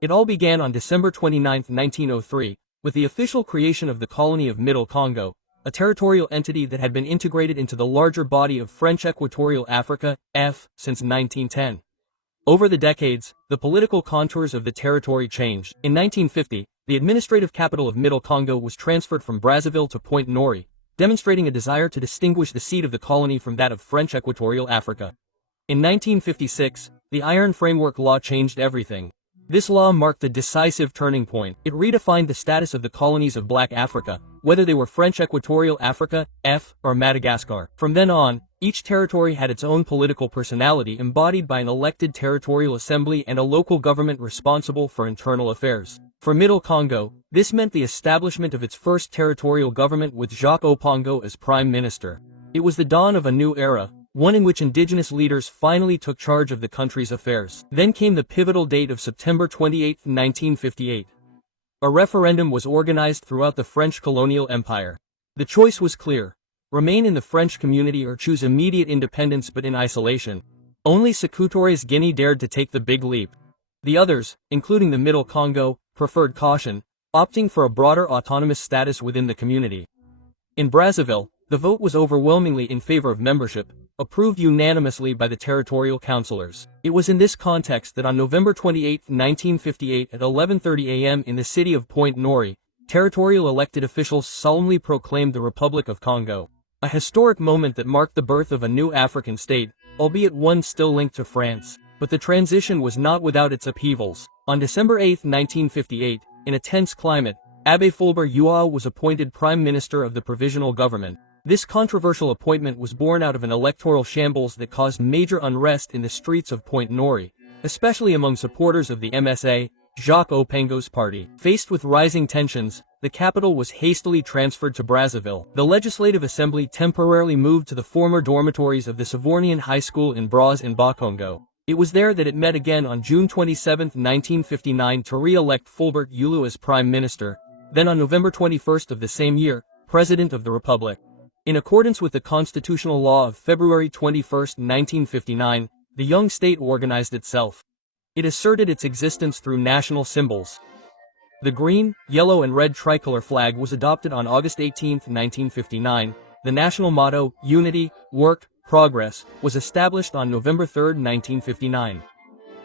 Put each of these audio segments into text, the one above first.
It all began on December 29, 1903, with the official creation of the colony of Middle Congo, a territorial entity that had been integrated into the larger body of French Equatorial Africa, since 1910. Over the decades, the political contours of the territory changed. In 1950, the administrative capital of Middle Congo was transferred from Brazzaville to Pointe Noire, demonstrating a desire to distinguish the seat of the colony from that of French Equatorial Africa. In 1956, the Iron Framework Law changed everything. This law marked a decisive turning point. It redefined the status of the colonies of Black Africa, whether they were French Equatorial Africa, or Madagascar. From then on, each territory had its own political personality embodied by an elected territorial assembly and a local government responsible for internal affairs. For Middle Congo, this meant the establishment of its first territorial government with Jacques Opango as prime minister. It was the dawn of a new era, one in which indigenous leaders finally took charge of the country's affairs. Then came the pivotal date of September 28, 1958. A referendum was organized throughout the French colonial empire. The choice was clear: remain in the French community or choose immediate independence but in isolation. Only Sékou Touré's Guinea dared to take the big leap. The others, including the Middle Congo, preferred caution, opting for a broader autonomous status within the community. In Brazzaville, the vote was overwhelmingly in favor of membership, approved unanimously by the territorial councillors. It was in this context that on November 28, 1958 at 11:30 a.m. in the city of Pointe Noire, territorial elected officials solemnly proclaimed the Republic of Congo. A historic moment that marked the birth of a new African state, albeit one still linked to France. But the transition was not without its upheavals. On December 8, 1958, in a tense climate, Abbé Fulbert Youaou was appointed Prime Minister of the Provisional Government. This controversial appointment was born out of an electoral shambles that caused major unrest in the streets of Pointe Noire, especially among supporters of the MSA, Jacques Opango's party. Faced with rising tensions, the capital was hastily transferred to Brazzaville. The Legislative Assembly temporarily moved to the former dormitories of the Savornian High School in Braz in Bakongo. It was there that it met again on June 27, 1959 to re-elect Fulbert Youaou as Prime Minister, then on November 21 of the same year, President of the Republic. In accordance with the constitutional law of February 21, 1959, the young state organized itself. It asserted its existence through national symbols. The green, yellow and red tricolor flag was adopted on August 18, 1959. The national motto, Unity, Work, Progress, was established on November 3, 1959.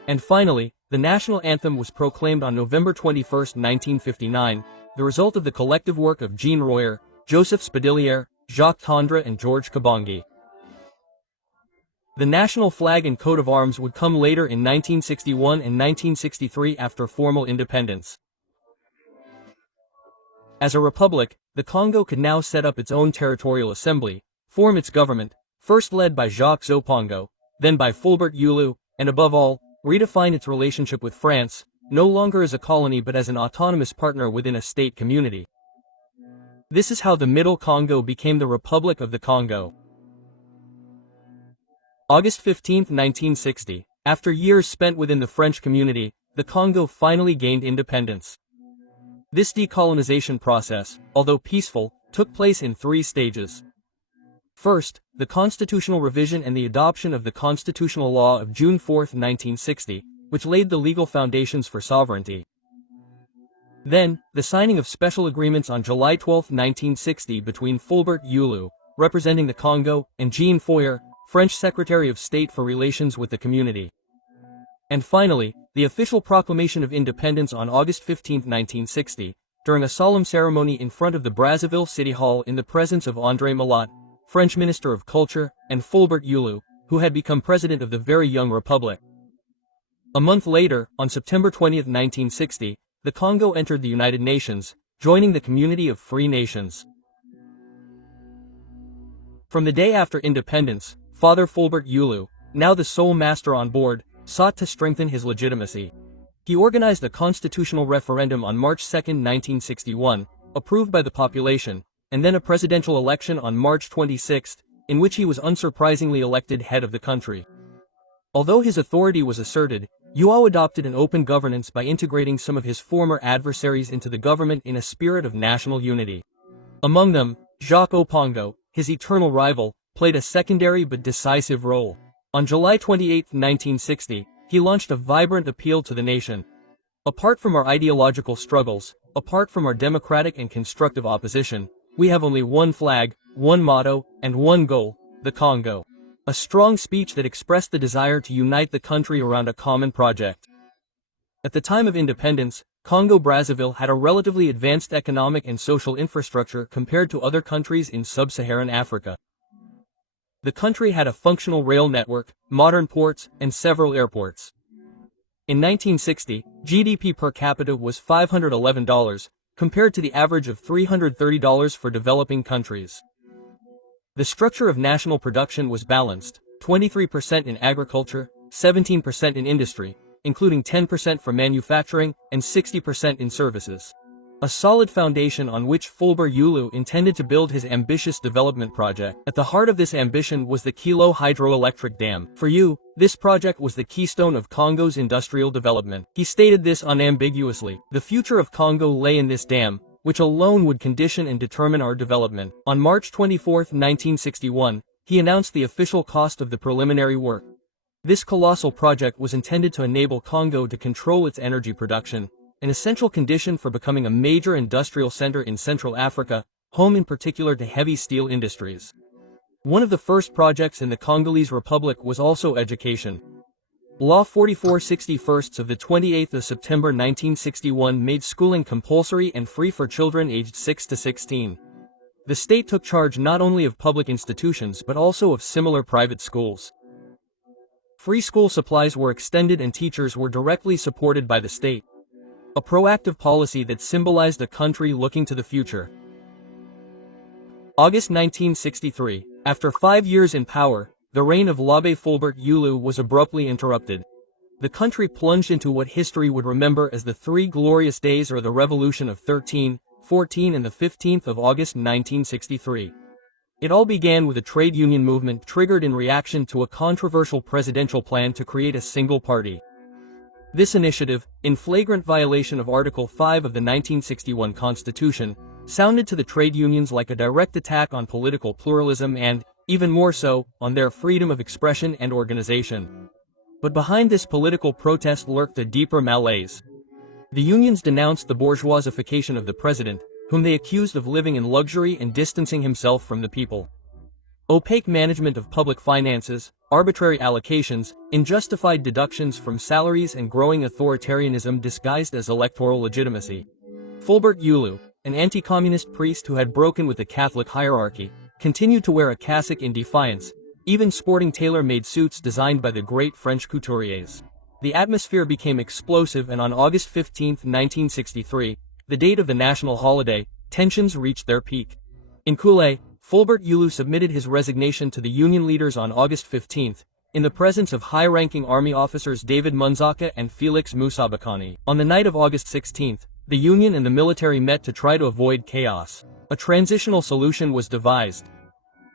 And finally, the national anthem was proclaimed on November 21, 1959, the result of the collective work of Jean Royer, Joseph Spadillier, Jacques Tendre and Georges Kabangi. The national flag and coat of arms would come later in 1961 and 1963 after formal independence. As a republic, the Congo could now set up its own territorial assembly, form its government, first led by Jacques Opango, then by Fulbert Youaou, and above all, redefine its relationship with France, no longer as a colony but as an autonomous partner within a state community. This is how the Middle Congo became the Republic of the Congo. August 15, 1960. After years spent within the French community, the Congo finally gained independence. This decolonization process, although peaceful, took place in 3 stages. First, the constitutional revision and the adoption of the constitutional law of June 4, 1960, which laid the legal foundations for sovereignty. Then, the signing of special agreements on July 12, 1960 between Fulbert Youaou, representing the Congo, and Jean Foyer, French Secretary of State for Relations with the Community. And finally, the official proclamation of independence on August 15, 1960, during a solemn ceremony in front of the Brazzaville City Hall in the presence of André Malot, French Minister of Culture, and Fulbert Youaou, who had become president of the very young republic. A month later, on September 20, 1960, the Congo entered the United Nations, joining the community of free nations. From the day after independence, Father Fulbert Youaou, now the sole master on board, sought to strengthen his legitimacy. He organized a constitutional referendum on March 2, 1961, approved by the population, and then a presidential election on March 26, in which he was unsurprisingly elected head of the country. Although his authority was asserted, Youaou adopted an open governance by integrating some of his former adversaries into the government in a spirit of national unity. Among them, Jacques Opango, his eternal rival, played a secondary but decisive role. On July 28, 1960, he launched a vibrant appeal to the nation. Apart from our ideological struggles, apart from our democratic and constructive opposition, we have only one flag, one motto, and one goal, the Congo. A strong speech that expressed the desire to unite the country around a common project. At the time of independence, Congo-Brazzaville had a relatively advanced economic and social infrastructure compared to other countries in sub-Saharan Africa. The country had a functional rail network, modern ports, and several airports. In 1960, GDP per capita was $511, compared to the average of $330 for developing countries. The structure of national production was balanced, 23% in agriculture, 17% in industry, including 10% for manufacturing, and 60% in services. A solid foundation on which Fulbert Yulu intended to build his ambitious development project. At the heart of this ambition was the Kilo hydroelectric dam. For you, this project was the keystone of Congo's industrial development. He stated this unambiguously. The future of Congo lay in this dam, which alone would condition and determine our development. On March 24, 1961, he announced the official cost of the preliminary work. This colossal project was intended to enable Congo to control its energy production, an essential condition for becoming a major industrial center in Central Africa, home in particular to heavy steel industries. One of the first projects in the Congolese Republic was also education. Law 4461 of the 28th of September 1961 made schooling compulsory and free for children aged 6 to 16. The state took charge not only of public institutions but also of similar private schools. Free school supplies were extended and teachers were directly supported by the state. A proactive policy that symbolized a country looking to the future. August 1963, after 5 years in power, the reign of l'Abbé Fulbert Yulu was abruptly interrupted. The country plunged into what history would remember as the Three Glorious Days or the Revolution of 13, 14 and the 15th of August 1963. It all began with a trade union movement triggered in reaction to a controversial presidential plan to create a single party. This initiative, in flagrant violation of Article 5 of the 1961 Constitution, sounded to the trade unions like a direct attack on political pluralism and, even more so, on their freedom of expression and organization. But behind this political protest lurked a deeper malaise. The unions denounced the bourgeoisification of the president, whom they accused of living in luxury and distancing himself from the people. Opaque management of public finances, arbitrary allocations, unjustified deductions from salaries and growing authoritarianism disguised as electoral legitimacy. Fulbert Yulu, an anti-communist priest who had broken with the Catholic hierarchy, continued to wear a cassock in defiance, even sporting tailor-made suits designed by the great French couturiers. The atmosphere became explosive and on August 15, 1963, the date of the national holiday, tensions reached their peak. In Koulé, Fulbert Yulu submitted his resignation to the union leaders on August 15, in the presence of high-ranking army officers David Munzaka and Felix Musabakani. On the night of August 16, the union and the military met to try to avoid chaos. A transitional solution was devised.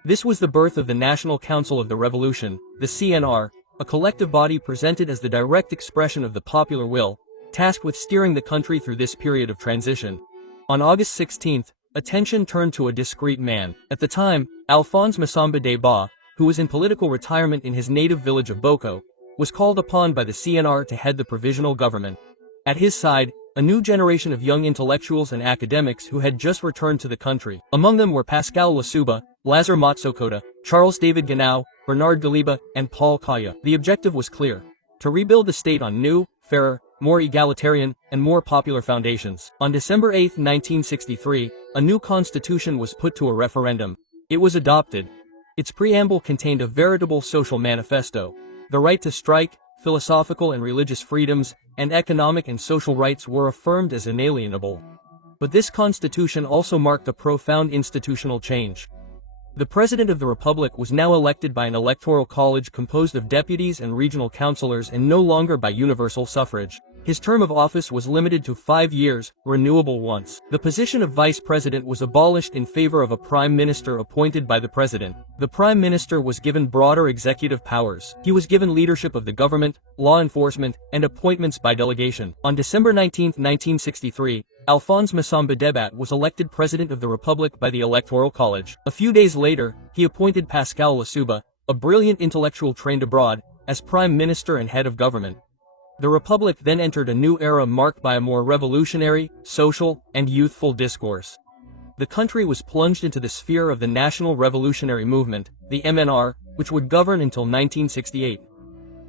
This was the birth of the National Council of the Revolution, the CNR, a collective body presented as the direct expression of the popular will, tasked with steering the country through this period of transition. On August 16, attention turned to a discreet man. At the time, Alphonse Massamba Deba, who was in political retirement in his native village of Boko, was called upon by the CNR to head the provisional government. At his side, a new generation of young intellectuals and academics who had just returned to the country. Among them were Pascal Lasuba, Lazare Matsokota, Charles David Ganau, Bernard Galiba, and Paul Kaya. The objective was clear: to rebuild the state on new, fairer, more egalitarian, and more popular foundations. On December 8, 1963, a new constitution was put to a referendum. It was adopted. Its preamble contained a veritable social manifesto. The right to strike, philosophical and religious freedoms, and economic and social rights were affirmed as inalienable. But this constitution also marked a profound institutional change. The President of the Republic was now elected by an electoral college composed of deputies and regional councillors and no longer by universal suffrage. His term of office was limited to 5 years, renewable once. The position of vice president was abolished in favor of a prime minister appointed by the president. The prime minister was given broader executive powers. He was given leadership of the government, law enforcement, and appointments by delegation. On December 19, 1963, Alphonse Massamba Deba was elected president of the republic by the electoral college. A few days later, he appointed Pascal Lasuba, a brilliant intellectual trained abroad, as prime minister and head of government. The Republic then entered a new era marked by a more revolutionary, social, and youthful discourse. The country was plunged into the sphere of the National Revolutionary Movement, the MNR, which would govern until 1968.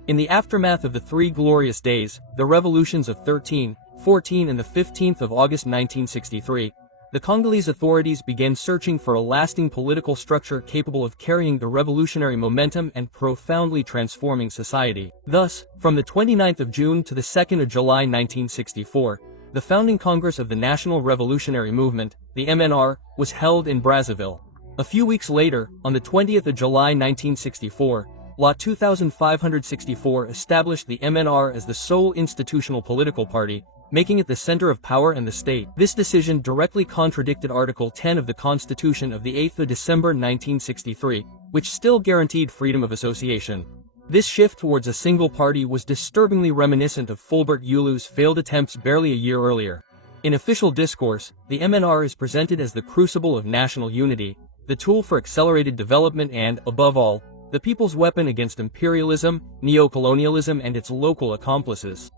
In the aftermath of the Three Glorious Days, the revolutions of 13, 14 and the 15th of August 1963, the Congolese authorities began searching for a lasting political structure capable of carrying the revolutionary momentum and profoundly transforming society. Thus, from the 29th of June to the 2nd of July 1964, the founding Congress of the National Revolutionary Movement, the MNR, was held in Brazzaville. A few weeks later, on the 20th of July 1964, Law 2564 established the MNR as the sole institutional political party, making it the center of power in the state. This decision directly contradicted Article 10 of the Constitution of the 8th of December 1963, which still guaranteed freedom of association. This shift towards a single party was disturbingly reminiscent of Fulbert Yulu's failed attempts barely a year earlier. In official discourse, the MNR is presented as the crucible of national unity, the tool for accelerated development and, above all, the people's weapon against imperialism, neocolonialism and its local accomplices.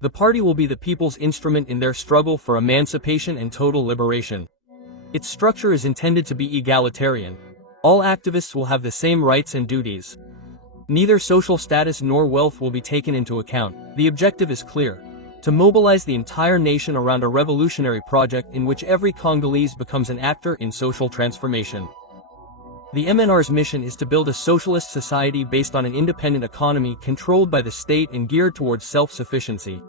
The party will be the people's instrument in their struggle for emancipation and total liberation. Its structure is intended to be egalitarian. All activists will have the same rights and duties. Neither social status nor wealth will be taken into account. The objective is clear: to mobilize the entire nation around a revolutionary project in which every Congolese becomes an actor in social transformation. The MNR's mission is to build a socialist society based on an independent economy controlled by the state and geared towards self-sufficiency.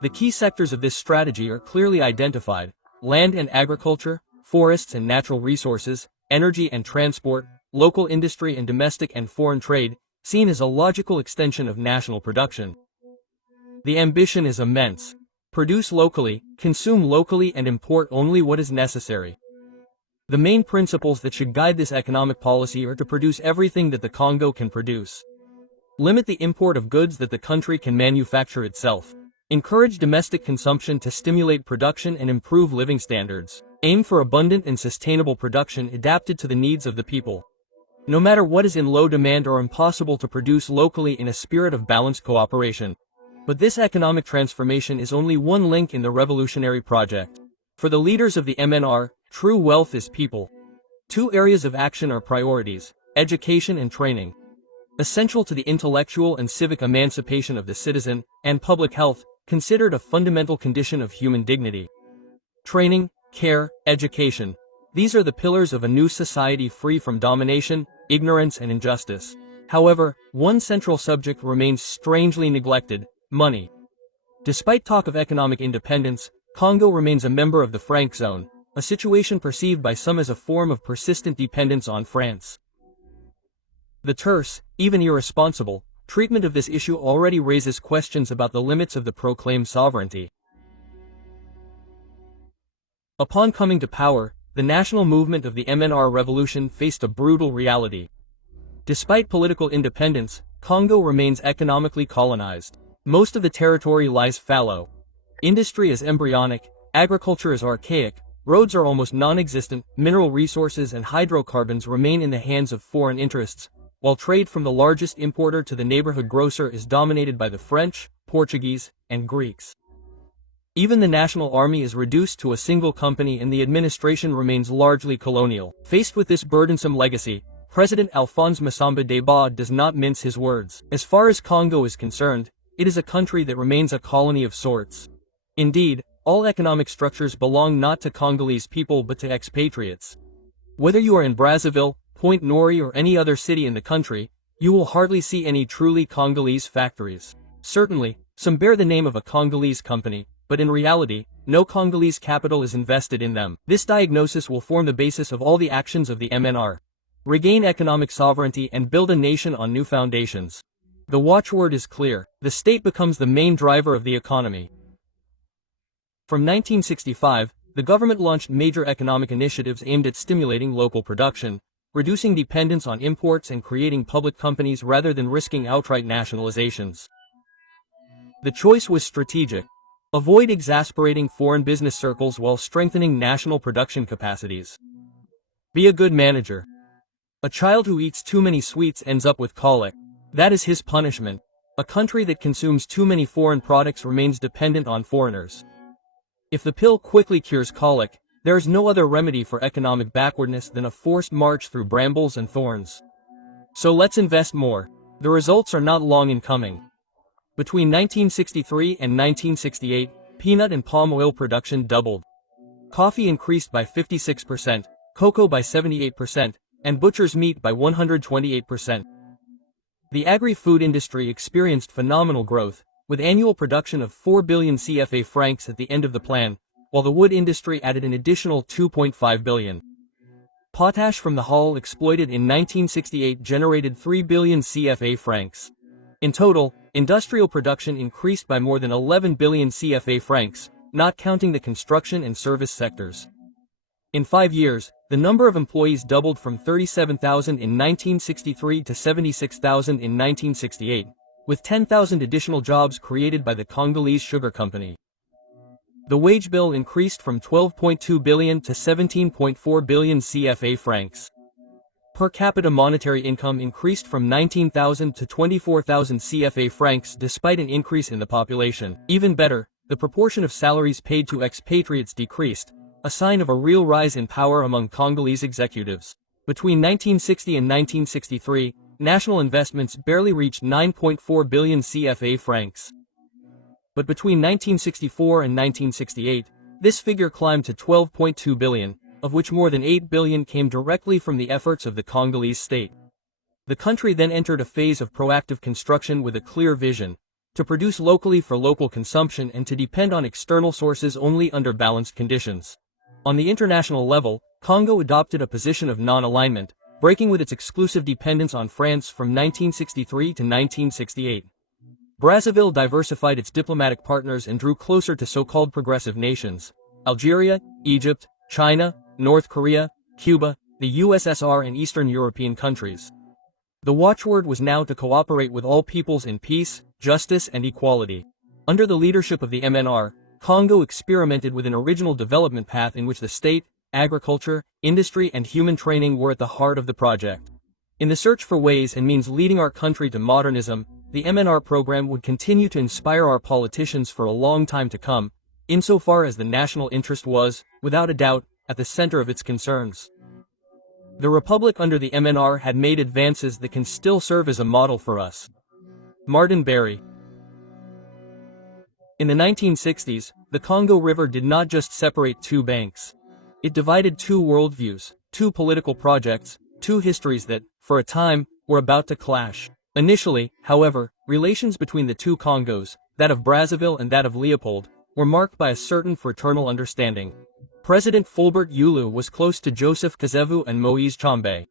The key sectors of this strategy are clearly identified: land and agriculture, forests and natural resources, energy and transport, local industry and domestic and foreign trade, seen as a logical extension of national production. The ambition is immense: produce locally, consume locally and import only what is necessary. The main principles that should guide this economic policy are to produce everything that the Congo can produce. Limit the import of goods that the country can manufacture itself. Encourage domestic consumption to stimulate production and improve living standards. Aim for abundant and sustainable production adapted to the needs of the people. No matter what is in low demand or impossible to produce locally in a spirit of balanced cooperation. But this economic transformation is only one link in the revolutionary project. For the leaders of the MNR, true wealth is people. Two areas of action are priorities: education and training. Essential to the intellectual and civic emancipation of the citizen, and public health, considered a fundamental condition of human dignity. Training, care, education. These are the pillars of a new society free from domination, ignorance and injustice. However, one central subject remains strangely neglected: money. Despite talk of economic independence, Congo remains a member of the franc zone, a situation perceived by some as a form of persistent dependence on France. The terse, even irresponsible, treatment of this issue already raises questions about the limits of the proclaimed sovereignty. Upon coming to power, the national movement of the MNR revolution faced a brutal reality. Despite political independence, Congo remains economically colonized. Most of the territory lies fallow. Industry is embryonic, agriculture is archaic, roads are almost non-existent, mineral resources and hydrocarbons remain in the hands of foreign interests, while trade from the largest importer to the neighborhood grocer is dominated by the French, Portuguese, and Greeks. Even the national army is reduced to a single company and the administration remains largely colonial. Faced with this burdensome legacy, President Alphonse Massamba Deba does not mince his words. As far as Congo is concerned, it is a country that remains a colony of sorts. Indeed, all economic structures belong not to Congolese people but to expatriates. Whether you are in Brazzaville, Point Nori or any other city in the country, you will hardly see any truly Congolese factories. Certainly, some bear the name of a Congolese company, but in reality, no Congolese capital is invested in them. This diagnosis will form the basis of all the actions of the MNR. Regain economic sovereignty and build a nation on new foundations. The watchword is clear: the state becomes the main driver of the economy. From 1965, the government launched major economic initiatives aimed at stimulating local production, reducing dependence on imports and creating public companies rather than risking outright nationalizations. The choice was strategic. Avoid exasperating foreign business circles while strengthening national production capacities. Be a good manager. A child who eats too many sweets ends up with colic. That is his punishment. A country that consumes too many foreign products remains dependent on foreigners. If the pill quickly cures colic, there is no other remedy for economic backwardness than a forced march through brambles and thorns. So let's invest more. The results are not long in coming. Between 1963 and 1968, peanut and palm oil production doubled. Coffee increased by 56%, cocoa by 78%, and butcher's meat by 128%. The agri-food industry experienced phenomenal growth, with annual production of 4 billion CFA francs at the end of the plan, while the wood industry added an additional 2.5 billion. Potash from the hull exploited in 1968 generated 3 billion CFA francs. In total, industrial production increased by more than 11 billion CFA francs, not counting the construction and service sectors. In 5 years, the number of employees doubled from 37,000 in 1963 to 76,000 in 1968, with 10,000 additional jobs created by the Congolese Sugar Company. The wage bill increased from 12.2 billion to 17.4 billion CFA francs. Per capita monetary income increased from 19,000 to 24,000 CFA francs despite an increase in the population. Even better, the proportion of salaries paid to expatriates decreased, a sign of a real rise in power among Congolese executives. Between 1960 and 1963, national investments barely reached 9.4 billion CFA francs. But between 1964 and 1968, this figure climbed to 12.2 billion, of which more than 8 billion came directly from the efforts of the Congolese state. The country then entered a phase of proactive construction with a clear vision, to produce locally for local consumption and to depend on external sources only under balanced conditions. On the international level, Congo adopted a position of non-alignment, breaking with its exclusive dependence on France from 1963 to 1968. Brazzaville diversified its diplomatic partners and drew closer to so-called progressive nations: Algeria, Egypt, China, North Korea, Cuba, the USSR and Eastern European countries. The watchword was now to cooperate with all peoples in peace, justice and equality. Under the leadership of the MNR, Congo experimented with an original development path in which the state, agriculture, industry and human training were at the heart of the project. In the search for ways and means leading our country to modernism, the MNR program would continue to inspire our politicians for a long time to come, insofar as the national interest was, without a doubt, at the center of its concerns. The Republic under the MNR had made advances that can still serve as a model for us. Martin Barry. In the 1960s, the Congo River did not just separate two banks. It divided two worldviews, two political projects, two histories that, for a time, were about to clash. Initially, however, relations between the two Congos, that of Brazzaville and that of Leopold, were marked by a certain fraternal understanding. President Fulbert Yulu was close to Joseph Kazevu and Moise Tshombe.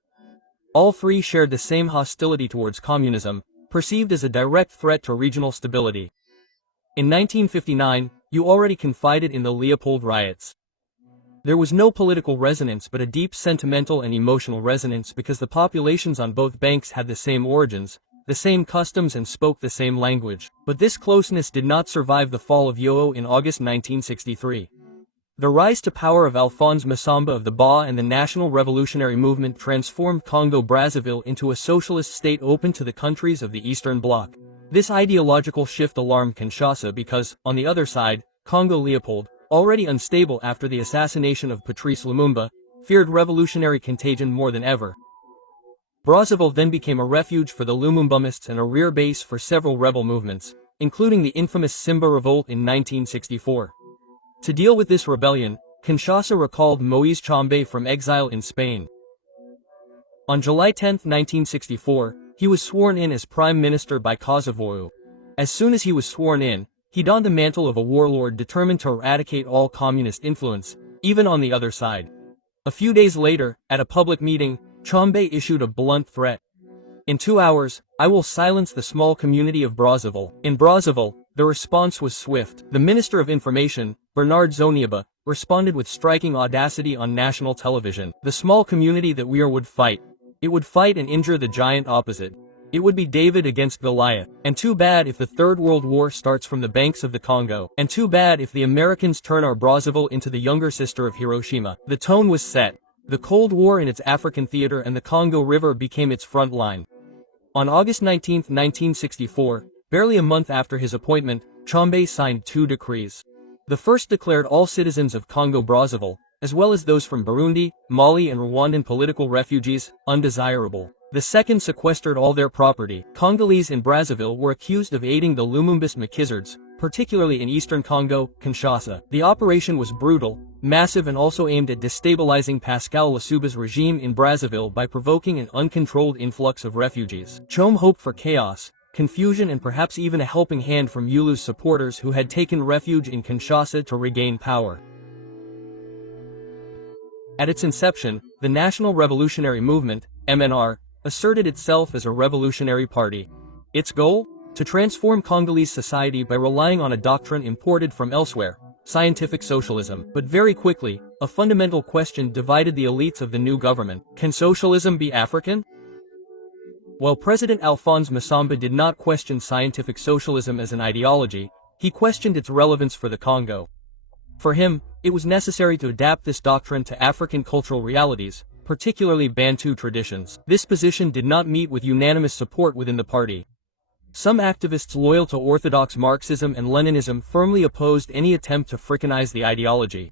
All three shared the same hostility towards communism, perceived as a direct threat to regional stability. In 1959, you already confided in the Leopold riots. There was no political resonance but a deep sentimental and emotional resonance because the populations on both banks had the same origins, the same customs and spoke the same language. But this closeness did not survive the fall of Yoo in August 1963. The rise to power of Alphonse Massamba of the Ba and the National Revolutionary Movement transformed Congo-Brazzaville into a socialist state open to the countries of the Eastern Bloc. This ideological shift alarmed Kinshasa because, on the other side, Congo-Leopold, already unstable after the assassination of Patrice Lumumba, feared revolutionary contagion more than ever. Brazzaville then became a refuge for the Lumumbists and a rear base for several rebel movements, including the infamous Simba Revolt in 1964. To deal with this rebellion, Kinshasa recalled Moise Tshombe from exile in Spain. On July 10, 1964, he was sworn in as Prime Minister by Kasavubu. As soon as he was sworn in, he donned the mantle of a warlord determined to eradicate all communist influence, even on the other side. A few days later, at a public meeting, Tshombe issued a blunt threat. In 2 hours, I will silence the small community of Brazzaville. In Brazzaville, the response was swift. The Minister of Information, Bernard Zoniaba, responded with striking audacity on national television. The small community that we are would fight. It would fight and injure the giant opposite. It would be David against Goliath. And too bad if the Third World War starts from the banks of the Congo. And too bad if the Americans turn our Brazzaville into the younger sister of Hiroshima. The tone was set. The Cold War in its African theater and the Congo River became its front line. On August 19, 1964, Barely a month after his appointment, Tshombe signed two decrees. The first declared all citizens of Congo-Brazzaville, as well as those from Burundi, Mali and Rwandan political refugees, undesirable. The second sequestered all their property. Congolese in Brazzaville were accused of aiding the Lumumbist Maquisards, particularly in eastern Congo, Kinshasa. The operation was brutal, massive and also aimed at destabilizing Pascal Lissouba's regime in Brazzaville by provoking an uncontrolled influx of refugees. Tshombe hoped for chaos, confusion and perhaps even a helping hand from Yulu's supporters who had taken refuge in Kinshasa to regain power. At its inception, the National Revolutionary Movement, MNR, asserted itself as a revolutionary party. Its goal? To transform Congolese society by relying on a doctrine imported from elsewhere, scientific socialism. But very quickly, a fundamental question divided the elites of the new government. Can socialism be African? While President Alphonse Massamba did not question scientific socialism as an ideology, he questioned its relevance for the Congo. For him, it was necessary to adapt this doctrine to African cultural realities, particularly Bantu traditions. This position did not meet with unanimous support within the party. Some activists loyal to orthodox Marxism and Leninism firmly opposed any attempt to Africanize the ideology.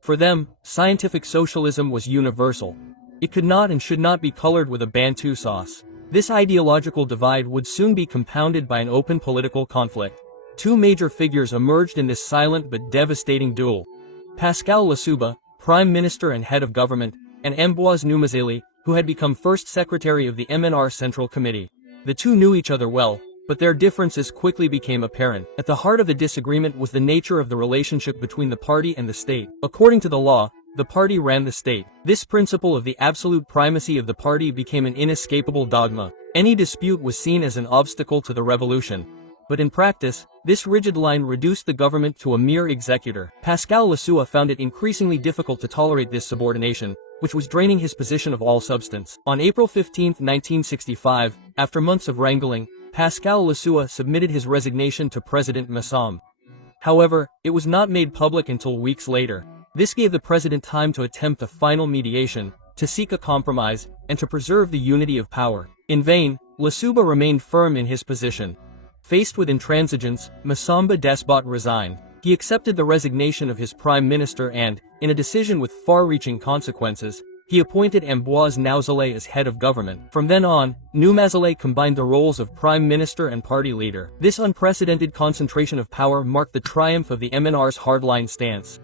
For them, scientific socialism was universal. It could not and should not be colored with a Bantu sauce. This ideological divide would soon be compounded by an open political conflict. Two major figures emerged in this silent but devastating duel. Pascal Lissouba, Prime Minister and head of government, and Ambroise Numazeli, who had become first secretary of the MNR Central Committee. The two knew each other well, but their differences quickly became apparent. At the heart of the disagreement was the nature of the relationship between the party and the state. According to the law, the party ran the state. This principle of the absolute primacy of the party became an inescapable dogma. Any dispute was seen as an obstacle to the revolution. But in practice, this rigid line reduced the government to a mere executor. Pascal Lissouba found it increasingly difficult to tolerate this subordination, which was draining his position of all substance. On April 15, 1965, after months of wrangling, Pascal Lissouba submitted his resignation to President Massamba. However, it was not made public until weeks later. This gave the president time to attempt a final mediation, to seek a compromise, and to preserve the unity of power. In vain, Lissouba remained firm in his position. Faced with intransigence, Massamba despot resigned. He accepted the resignation of his prime minister and, in a decision with far-reaching consequences, he appointed Ambroise Numazeli as head of government. From then on, Numazeli combined the roles of prime minister and party leader. This unprecedented concentration of power marked the triumph of the MNR's hardline stance.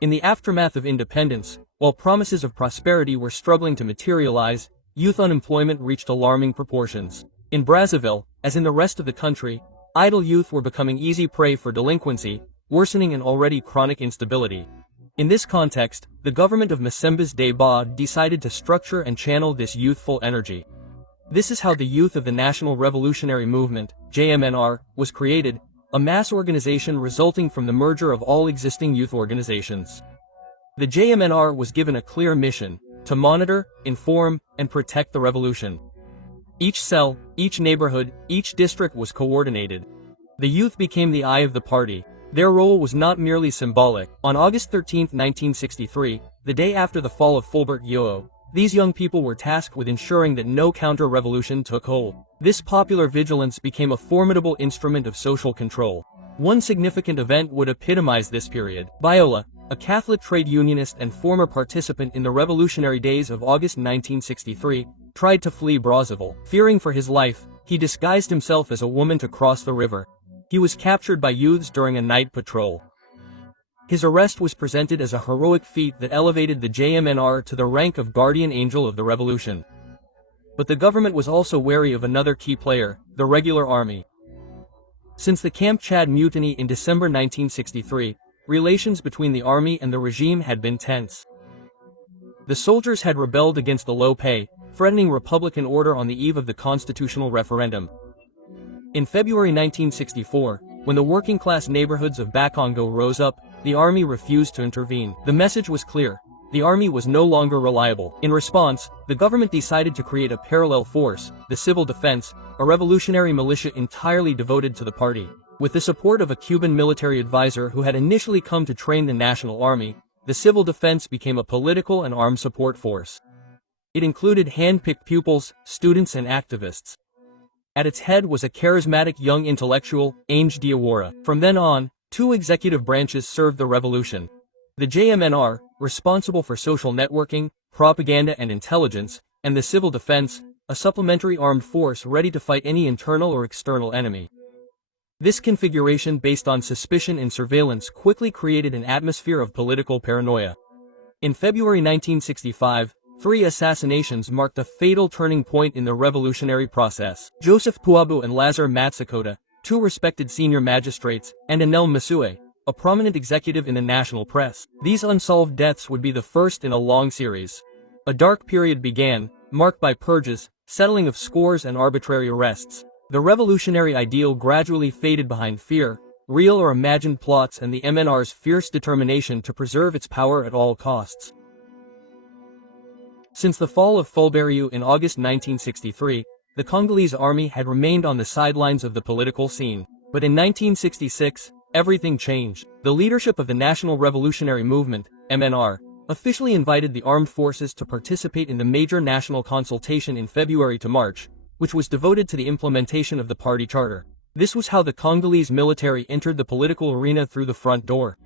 In the aftermath of independence, while promises of prosperity were struggling to materialize, youth unemployment reached alarming proportions. In Brazzaville, as in the rest of the country, idle youth were becoming easy prey for delinquency, worsening an already chronic instability. In this context, the government of Massemba's Deba decided to structure and channel this youthful energy. This is how the youth of the National Revolutionary Movement, JMNR, was created, a mass organization resulting from the merger of all existing youth organizations. The JMNR was given a clear mission: to monitor, inform, and protect the revolution. Each cell, each neighborhood, each district was coordinated. The youth became the eye of the party. Their role was not merely symbolic. On August 13, 1963, the day after the fall of Fulbert Yoo, these young people were tasked with ensuring that no counter-revolution took hold. This popular vigilance became a formidable instrument of social control. One significant event would epitomize this period. Biola, a Catholic trade unionist and former participant in the revolutionary days of August 1963, tried to flee Brazzaville. Fearing for his life, he disguised himself as a woman to cross the river. He was captured by youths during a night patrol. His arrest was presented as a heroic feat that elevated the JMNR to the rank of guardian angel of the revolution. But the government was also wary of another key player, the regular army. Since the Camp Chad mutiny in December 1963, relations between the army and the regime had been tense. The soldiers had rebelled against the low pay, threatening republican order on the eve of the constitutional referendum. In February 1964, when the working-class neighborhoods of Bakongo rose up, the army refused to intervene. The message was clear: the army was no longer reliable. In response, the government decided to create a parallel force, the Civil Defense, a revolutionary militia entirely devoted to the party. With the support of a Cuban military advisor who had initially come to train the National Army, the Civil Defense became a political and armed support force. It included hand-picked pupils, students and activists. At its head was a charismatic young intellectual, Ange Diawara. From then on, two executive branches served the revolution. The JMNR, responsible for social networking, propaganda and intelligence, and the civil defense, a supplementary armed force ready to fight any internal or external enemy. This configuration based on suspicion and surveillance quickly created an atmosphere of political paranoia. In February 1965, 3 assassinations marked a fatal turning point in the revolutionary process. Joseph Puabu and Lazar Matsakota, 2 respected senior magistrates, and Anel Masue, a prominent executive in the national press. These unsolved deaths would be the first in a long series. A dark period began, marked by purges, settling of scores and arbitrary arrests. The revolutionary ideal gradually faded behind fear, real or imagined plots and the MNR's fierce determination to preserve its power at all costs. Since the fall of Fulberiu in August 1963, the Congolese army had remained on the sidelines of the political scene. But in 1966, everything changed. The leadership of the National Revolutionary Movement, MNR, officially invited the armed forces to participate in the major national consultation in February to March, which was devoted to the implementation of the party charter. This was how the Congolese military entered the political arena through the front door.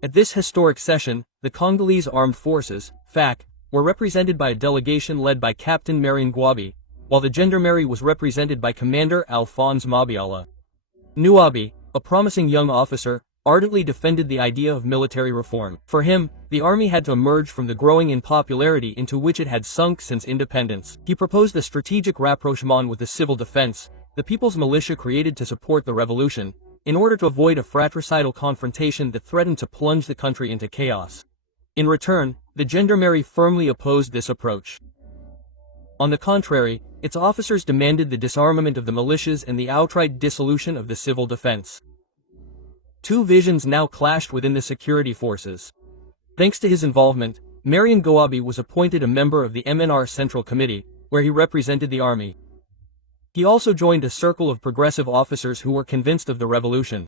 At this historic session, the Congolese Armed Forces, FAC, were represented by a delegation led by Captain Marion Gwabi, while the Gendarmerie was represented by Commander Alphonse Mabiala. Nuabi, a promising young officer, ardently defended the idea of military reform. For him, the army had to emerge from the growing unpopularity into which it had sunk since independence. He proposed a strategic rapprochement with the civil defense, the people's militia created to support the revolution, in order to avoid a fratricidal confrontation that threatened to plunge the country into chaos. In return, the Gendarmerie firmly opposed this approach. On the contrary, its officers demanded the disarmament of the militias and the outright dissolution of the civil defense. Two visions now clashed within the security forces. Thanks to his involvement, Marion Gwabi was appointed a member of the MNR Central Committee, where he represented the army. He also joined a circle of progressive officers who were convinced of the revolution.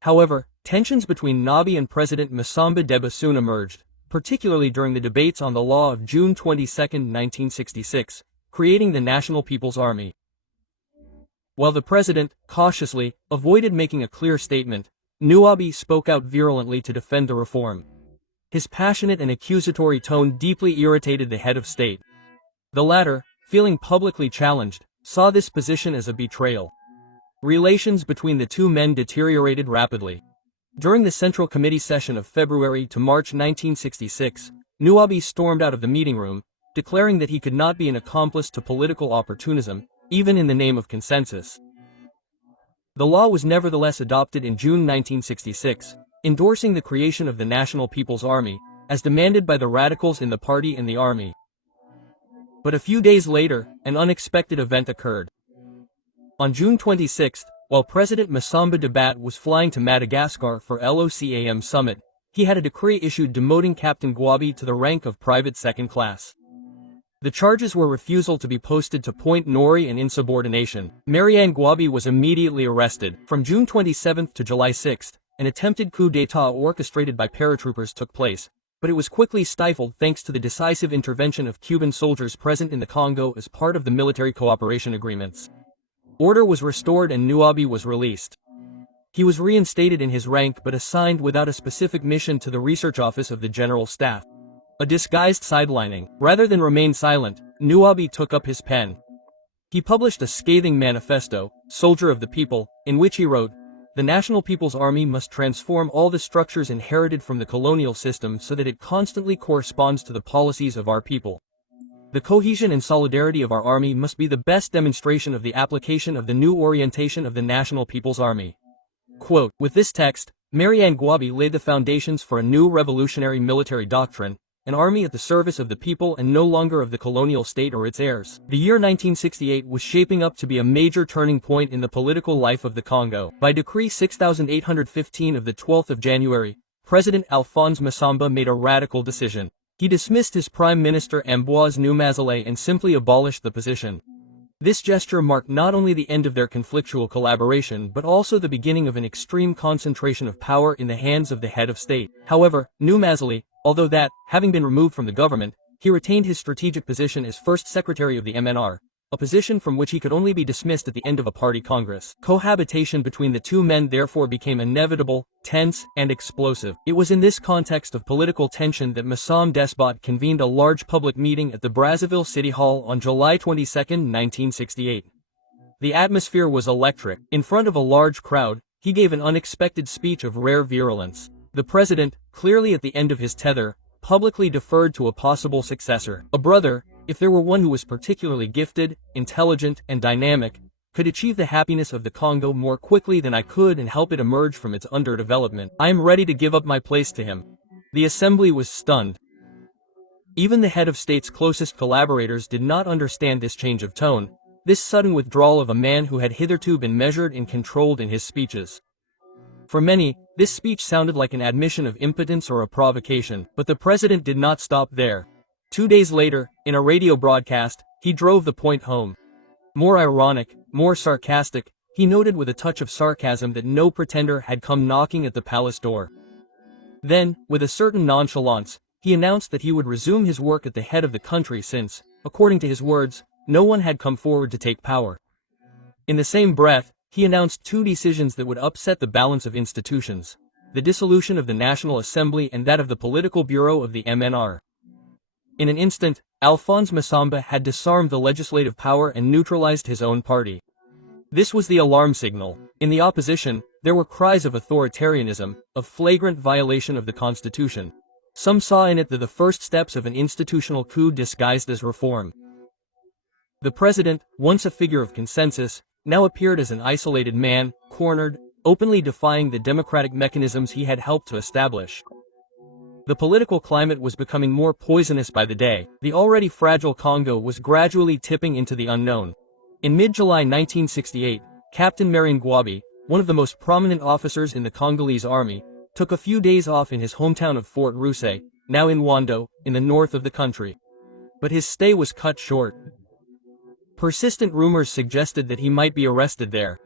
However, tensions between Nabi and President Masamba Deba soon emerged, particularly during the debates on the law of June 22, 1966, creating the National People's Army. While the president, cautiously, avoided making a clear statement, Nuabi spoke out virulently to defend the reform. His passionate and accusatory tone deeply irritated the head of state. The latter, feeling publicly challenged, saw this position as a betrayal. Relations between the two men deteriorated rapidly. During the Central Committee session of February to March 1966, Nuabi stormed out of the meeting room, declaring that he could not be an accomplice to political opportunism, even in the name of consensus. The law was nevertheless adopted in June 1966, endorsing the creation of the National People's Army, as demanded by the radicals in the party and the army. But a few days later, an unexpected event occurred. On June 26, while President Masamba Deba was flying to Madagascar for LOCAM summit, he had a decree issued demoting Captain Gwabi to the rank of private second class. The charges were refusal to be posted to Point Nori and insubordination. Marianne Gwabi was immediately arrested. From June 27 to July 6, an attempted coup d'état orchestrated by paratroopers took place, but it was quickly stifled thanks to the decisive intervention of Cuban soldiers present in the Congo as part of the military cooperation agreements. Order was restored and Nuabi was released. He was reinstated in his rank but assigned without a specific mission to the research office of the General Staff. A disguised sidelining. Rather than remain silent, Nuabi took up his pen. He published a scathing manifesto, Soldier of the People, in which he wrote, "The National People's Army must transform all the structures inherited from the colonial system so that it constantly corresponds to the policies of our people. The cohesion and solidarity of our army must be the best demonstration of the application of the new orientation of the National People's Army." Quote, with this text, Marianne Gwabi laid the foundations for a new revolutionary military doctrine, an army at the service of the people and no longer of the colonial state or its heirs. The year 1968 was shaping up to be a major turning point in the political life of the Congo. By Decree 6815 of the 12th of January, President Alphonse Masamba made a radical decision. He dismissed his Prime Minister Ambroise Numazele and simply abolished the position. This gesture marked not only the end of their conflictual collaboration but also the beginning of an extreme concentration of power in the hands of the head of state. However, Numazele, although that, having been removed from the government, he retained his strategic position as first secretary of the MNR, a position from which he could only be dismissed at the end of a party congress. Cohabitation between the two men therefore became inevitable, tense, and explosive. It was in this context of political tension that Masamba Despot convened a large public meeting at the Brazzaville City Hall on July 22, 1968. The atmosphere was electric. In front of a large crowd, he gave an unexpected speech of rare virulence. The president, clearly at the end of his tether, publicly deferred to a possible successor. A brother, if there were one who was particularly gifted, intelligent, and dynamic, could achieve the happiness of the Congo more quickly than I could and help it emerge from its underdevelopment. I am ready to give up my place to him. The assembly was stunned. Even the head of state's closest collaborators did not understand this change of tone, this sudden withdrawal of a man who had hitherto been measured and controlled in his speeches. For many, this speech sounded like an admission of impotence or a provocation, but the president did not stop there. 2 days later, in a radio broadcast, he drove the point home. More ironic, more sarcastic, he noted with a touch of sarcasm that no pretender had come knocking at the palace door. Then, with a certain nonchalance, he announced that he would resume his work at the head of the country since, according to his words, no one had come forward to take power. In the same breath, he announced two decisions that would upset the balance of institutions: the dissolution of the National Assembly and that of the Political Bureau of the MNR. In an instant, Alphonse Masamba had disarmed the legislative power and neutralized his own party. This was the alarm signal. In the opposition, there were cries of authoritarianism, of flagrant violation of the Constitution. Some saw in it the first steps of an institutional coup disguised as reform. The president, once a figure of consensus, now appeared as an isolated man, cornered, openly defying the democratic mechanisms he had helped to establish. The political climate was becoming more poisonous by the day. The already fragile Congo was gradually tipping into the unknown. In mid-July 1968, Captain Marien Gwabi, one of the most prominent officers in the Congolese army, took a few days off in his hometown of Fort Rousse, now in Wando, in the north of the country. But his stay was cut short. Persistent rumors suggested that he might be arrested there.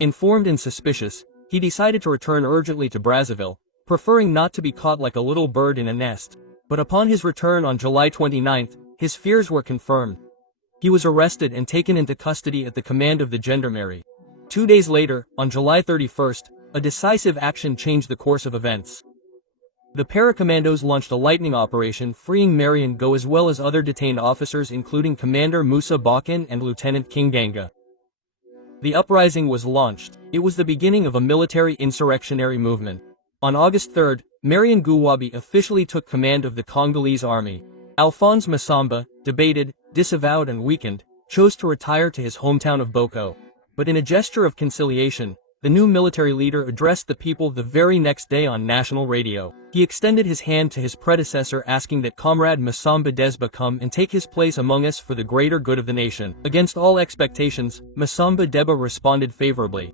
Informed and suspicious, he decided to return urgently to Brazzaville, preferring not to be caught like a little bird in a nest. But upon his return on July 29, his fears were confirmed. He was arrested and taken into custody at the command of the gendarmerie. 2 days later, on July 31, a decisive action changed the course of events. The paracommandos launched a lightning operation freeing Marien Go as well as other detained officers including Commander Musa Bakken and Lieutenant Kinganga. The uprising was launched. It was the beginning of a military insurrectionary movement. On August 3, Marien Gwabi officially took command of the Congolese army. Alphonse Masamba, debated, disavowed and weakened, chose to retire to his hometown of Boko. But in a gesture of conciliation, the new military leader addressed the people the very next day on national radio. He extended his hand to his predecessor asking that Comrade Masamba Despot come and take his place among us for the greater good of the nation. Against all expectations, Masamba Despot responded favorably.